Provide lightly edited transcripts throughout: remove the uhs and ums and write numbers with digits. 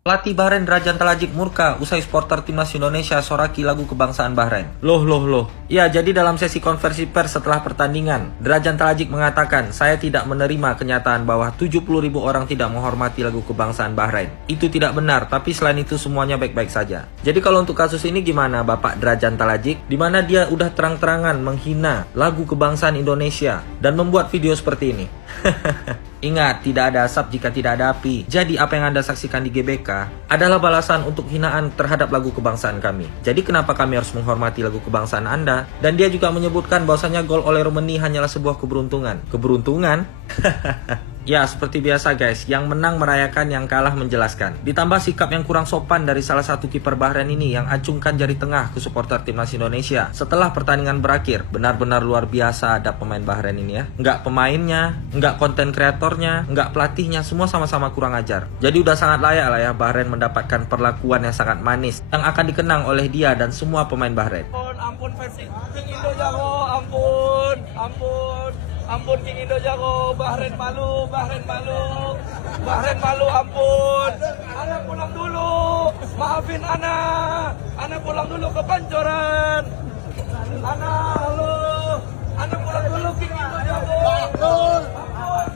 Pelatih Bahrain Drajan Talajik murka usai supporter timnas Indonesia soraki lagu kebangsaan Bahrain. Loh. Ya, jadi dalam sesi konversi pers setelah pertandingan, Drajan Talajik mengatakan, saya tidak menerima kenyataan bahwa 70.000 orang tidak menghormati lagu kebangsaan Bahrain. Itu tidak benar, tapi selain itu semuanya baik-baik saja. Jadi kalau untuk kasus ini gimana Bapak Drajan Talajik? Dimana dia udah terang-terangan menghina lagu kebangsaan Indonesia dan membuat video seperti ini. Ingat, tidak ada asap jika tidak ada api. Jadi apa yang Anda saksikan di GBK adalah balasan untuk hinaan terhadap lagu kebangsaan kami. Jadi kenapa kami harus menghormati lagu kebangsaan Anda? Dan dia juga menyebutkan bahwasanya gol oleh Romeni hanyalah sebuah keberuntungan. Keberuntungan? Ya, seperti biasa guys, yang menang merayakan, yang kalah menjelaskan. Ditambah sikap yang kurang sopan dari salah satu kiper Bahrain ini yang acungkan jari tengah ke supporter timnas Indonesia setelah pertandingan berakhir. Benar-benar luar biasa ada pemain Bahrain ini ya. Nggak pemainnya, nggak konten kreatornya, nggak pelatihnya, semua sama-sama kurang ajar. Jadi udah sangat layak lah ya Bahrain mendapatkan perlakuan yang sangat manis yang akan dikenang oleh dia dan semua pemain Bahrain. Ampun versi King Indo jago, ampun King Indo jago, Bahrain malu, ampun. Ana pulang dulu, maafin Ana pulang dulu ke Pancoran. Ana pulang dulu King Indo jago. Ampun,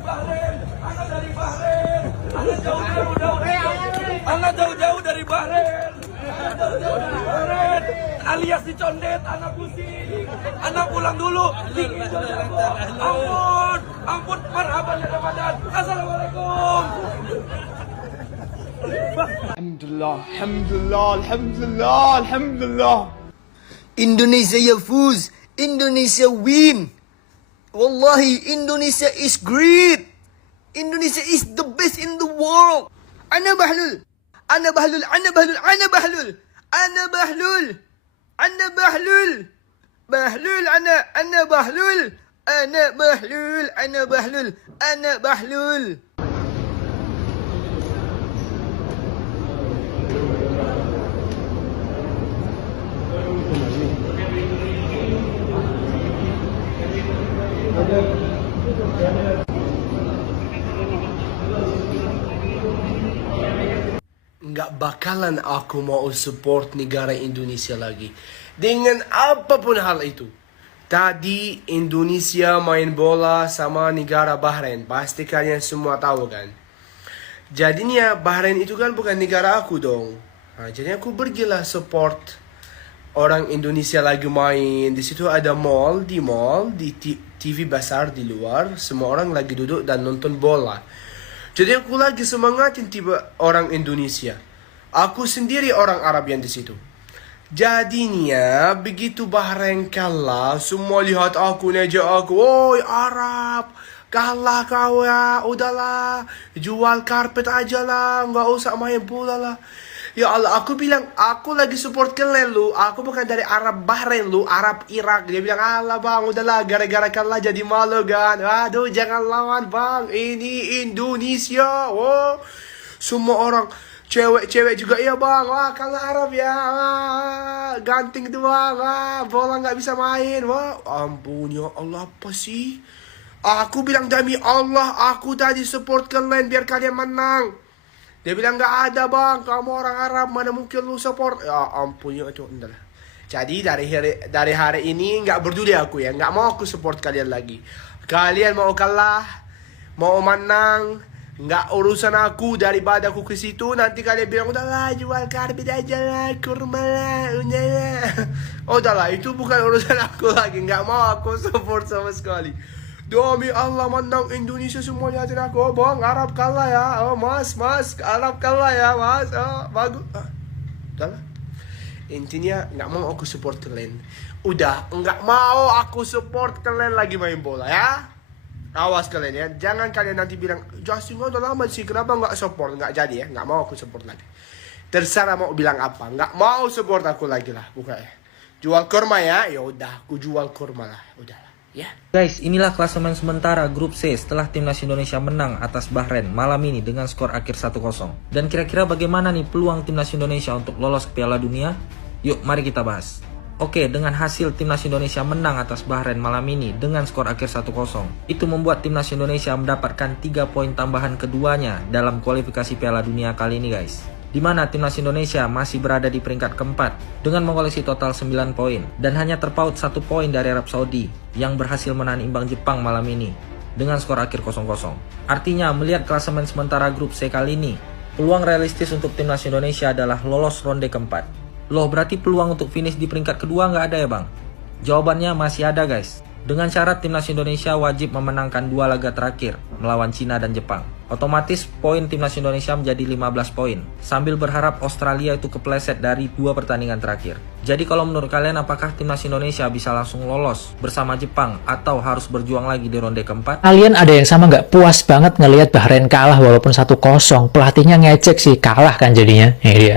Bahrain, Ana dari Bahrain. Ana jauh-jauh dari Bahrain. Alias dicondet, anak pusing. Anak pulang dulu. Ampun, marhaban ya Ramadan. Assalamualaikum. Alhamdulillah. Indonesia yafuz, Indonesia win. Wallahi, Indonesia is great. Indonesia is the best in the world. Ana bahlul. Nggak bakalan aku mau support negara Indonesia lagi dengan apapun hal itu. Tadi Indonesia main bola sama negara Bahrain, pasti kalian semua tahu kan. Jadinya Bahrain itu kan bukan negara aku dong. Nah, jadi aku pergilah support orang Indonesia lagi main. Di situ ada mall, di TV besar di luar, semua orang lagi duduk dan nonton bola. Jadi aku lagi semangatin tiba orang Indonesia. Aku sendiri orang Arab yang di situ. Jadinya begitu Bahrain kalah, semua lihat aku, ngejek aku, "Woi Arab, kalah kau ya, udahlah, jual karpet aja lah, nggak usah main bola lah." Ya Allah, aku bilang, aku lagi support kalian lu. Aku bukan dari Arab Bahrain lu, Arab Irak. Dia bilang, "Allah bang, udahlah, gara-gara kalah jadi malu kan. Aduh, jangan lawan bang, ini Indonesia." Oh, semua orang, cewek-cewek juga, "Iya bang, wah kalah Arab ya, wah, ganting doang, wah, bola nggak bisa main." Wah, ampun ya Allah, apa sih? Aku bilang, demi Allah, aku tadi support kalian biar kalian menang. Dia bilang, "Nggak ada bang, kamu orang Arab, mana mungkin lu support." Ya ampun ya itu, entahlah. Jadi dari hari ini nggak peduli aku ya, nggak mau aku support kalian lagi. Kalian mau kalah, mau menang, nggak urusan aku. Daripada aku ke situ nanti kalian bilang, "Udahlah, jual karpet aja lah, kurma lah, udahlah." Udahlah, itu bukan urusan aku lagi, nggak mau aku support sama sekali. Demi Allah, menang Indonesia semua lihatin aku. "Oh bang, Arab kalah ya. Oh mas, Arab kalah ya mas. Oh bagus." Udahlah. Intinya nggak mau aku support kalian. Udah, nggak mau aku support kalian lagi main bola ya. Awas kalian ya. Jangan kalian nanti bilang, "Justin udah lama sih, kenapa nggak support?" Nggak jadi ya. Nggak mau aku support lagi. Terserah mau bilang apa. Nggak mau support aku lagi lah. Bukan ya. Jual kurma ya. Ya udah, aku jual kurma lah. Udah. Ya. Guys, inilah klasemen sementara grup C setelah timnas Indonesia menang atas Bahrain malam ini dengan skor akhir 1-0. Dan kira-kira bagaimana nih peluang timnas Indonesia untuk lolos ke Piala Dunia? Yuk, mari kita bahas. Oke, dengan hasil timnas Indonesia menang atas Bahrain malam ini dengan skor akhir 1-0, itu membuat timnas Indonesia mendapatkan 3 poin tambahan keduanya dalam kualifikasi Piala Dunia kali ini guys. di mana timnas Indonesia masih berada di peringkat keempat dengan mengoleksi total 9 poin dan hanya terpaut 1 poin dari Arab Saudi yang berhasil menahan imbang Jepang malam ini dengan skor akhir 0-0. Artinya, melihat klasemen sementara grup C kali ini, peluang realistis untuk timnas Indonesia adalah lolos ronde keempat. Loh, berarti peluang untuk finish di peringkat kedua nggak ada ya bang? Jawabannya masih ada guys. Dengan syarat timnas Indonesia wajib memenangkan 2 laga terakhir melawan Cina dan Jepang. Otomatis poin timnas Indonesia menjadi 15 poin, sambil berharap Australia itu kepleset dari 2 pertandingan terakhir. Jadi kalau menurut kalian apakah timnas Indonesia bisa langsung lolos bersama Jepang atau harus berjuang lagi di ronde keempat? Kalian ada yang sama nggak puas banget ngelihat Bahrain kalah walaupun 1-0, pelatihnya ngecek sih, kalah kan jadinya. Ini dia.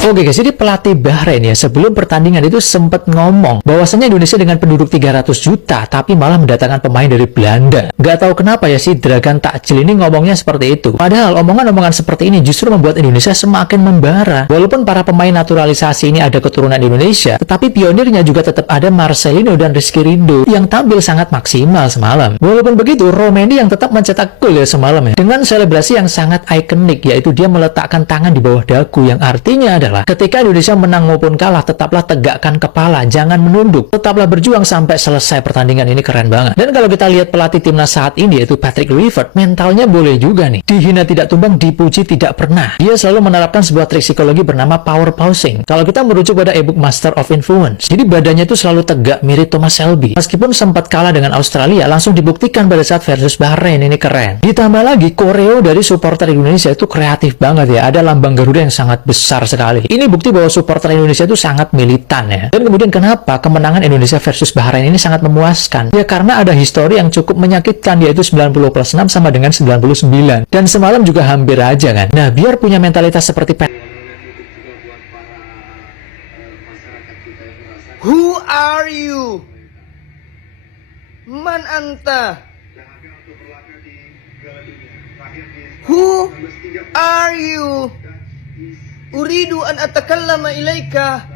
Oke guys, jadi pelatih Bahrain ya sebelum pertandingan itu sempat ngomong bahwasannya Indonesia dengan penduduk 300 juta tapi malah mendatangkan pemain dari Belanda. Nggak tahu kenapa ya si Dragan Takjil ini ngomongnya seperti itu. Padahal omongan-omongan seperti ini justru membuat Indonesia semakin membara. Walaupun para pemain naturalisasi ini ada keturunan Indonesia, tetapi pionirnya juga tetap ada Marcelino dan Rizky Ridho yang tampil sangat maksimal semalam. Walaupun begitu, Romaini yang tetap mencetak gol ya semalam ya, dengan selebrasi yang sangat ikonik, yaitu dia meletakkan tangan di bawah dagu, yang artinya adalah ketika Indonesia menang maupun kalah, tetaplah tegakkan kepala, jangan menunduk, tetaplah berjuang sampai selesai pertandingan. Ini keren banget. Dan kalau kita lihat pelatih timnas saat ini yaitu Patrick Kluivert, mentalnya boleh juga nih. Dihina tidak tumbang, dipuji tidak pernah. Dia selalu menerapkan sebuah trik psikologi bernama power posing. Kalau kita merujuk pada ebook Master of Influence, jadi badannya itu selalu tegak mirip Thomas Shelby. Meskipun sempat kalah dengan Australia, langsung dibuktikan pada saat versus Bahrain. Ini keren. Ditambah lagi koreo dari supporter Indonesia itu kreatif banget ya. Ada lambang Garuda yang sangat besar sekali. Ini bukti bahwa supporter Indonesia itu sangat militan ya. Dan kemudian kenapa kemenangan Indonesia versus Bahrain ini sangat memuaskan? Ya karena ada histori yang cukup menyakitkan, yaitu 90+6 sama dengan 99. Dan semalam juga hampir aja kan. Nah, biar punya mentalitas seperti Who are you? Man anta? Who are you? Uridu an atakallama ilaika.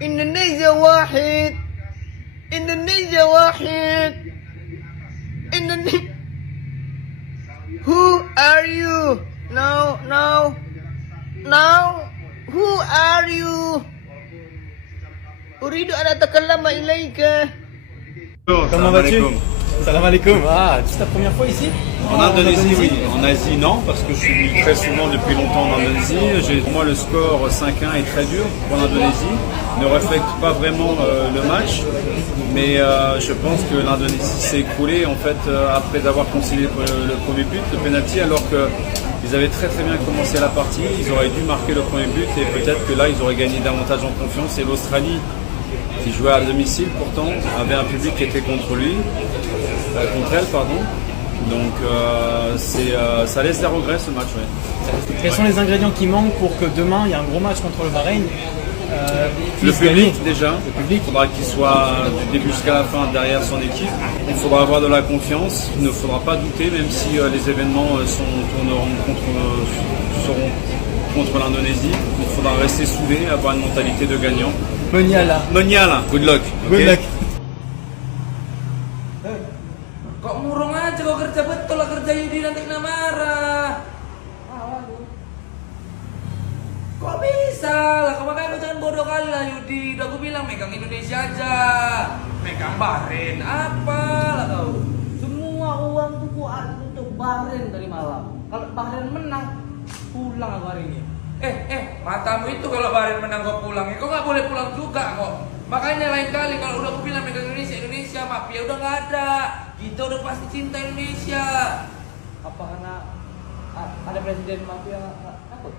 Indonesia wahid. Indonesia wahid. Indonesia. Who are you? Now. Who are you? Uridu an atakallama ilaika. Comment vas-tu? Salam alaikum. Ah, c'est ta première fois ici? En Indonésie, oui. En Asie, non, parce que je suis très souvent depuis longtemps en Indonésie. Moi, le score 5-1 est très dur pour l'Indonésie. Ne reflète pas vraiment le match. Mais je pense que l'Indonésie s'est écroulée en fait, après avoir concédé le premier but, le penalty, alors qu'ils avaient très bien commencé la partie. Ils auraient dû marquer le premier but et peut-être que là, ils auraient gagné davantage en confiance. Et l'Australie, qui jouait à domicile pourtant, avait un public qui était contre elle, pardon. Donc ça laisse des regrets ce match. Ouais. Quels sont les ingrédients qui manquent pour que demain il y ait un gros match contre le Bahreïn? Le public déjà, il faudra qu'il soit du début jusqu'à la fin derrière son équipe. Il faudra avoir de la confiance, il ne faudra pas douter même si les événements seront contre l'Indonésie. Il faudra rester soudé, avoir une mentalité de gagnant. Moniala, good luck. Good luck. Kok murung aja, kok kerja betul lah, kerja Yudi nanti kena marah. Kok bisa lah, makanya jangan bodoh kali lah Yudi. Udah aku bilang megang Indonesia aja, megang Bahrain apa lah kau. Semua uang tuh kuat untuk Bahrain dari malam. Kalau Bahrain menang, pulang aku hari ini. Matamu itu kalau Bahrain menang kau pulang, kau nggak boleh pulang juga kok. Makanya lain kali kalau udah aku bilang megang Indonesia mafia udah nggak ada. Kita udah pasti cinta Indonesia. Apa karena ada presiden mafia takut?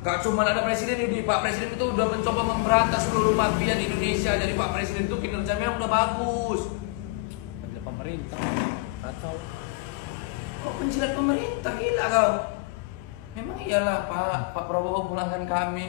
Gak cuma ada presiden ini, Pak Presiden itu udah mencoba memberantas seluruh mafia di Indonesia. Jadi Pak Presiden itu kinerjanya udah bagus. Penjilat pemerintah atau kok penjilat pemerintah, gila kau? Memang iyalah Pak Prabowo pulangkan kami.